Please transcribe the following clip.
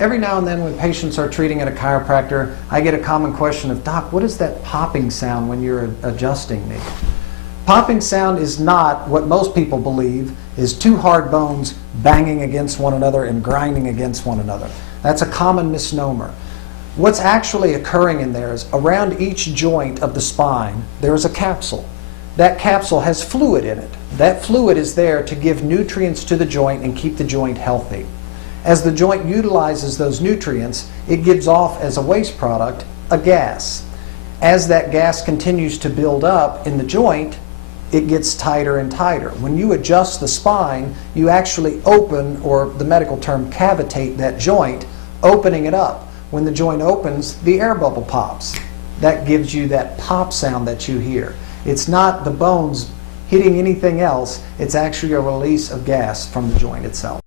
Every now and then when patients are treating at a chiropractor, I get a common question of, Doc, what is that popping sound when you're adjusting me? Popping sound is not what most people believe is two hard bones banging against one another and grinding against one another. That's a common misnomer. What's actually occurring in there is around each joint of the spine, there is a capsule. That capsule has fluid in it. That fluid is there to give nutrients to the joint and keep the joint healthy. As the joint utilizes those nutrients, it gives off as a waste product a gas. As that gas continues to build up in the joint, it gets tighter and tighter. When you adjust the spine, you actually open, or the medical term, cavitate that joint, opening it up. When the joint opens, the air bubble pops. That gives you that pop sound that you hear. It's not the bones hitting anything else, it's actually a release of gas from the joint itself.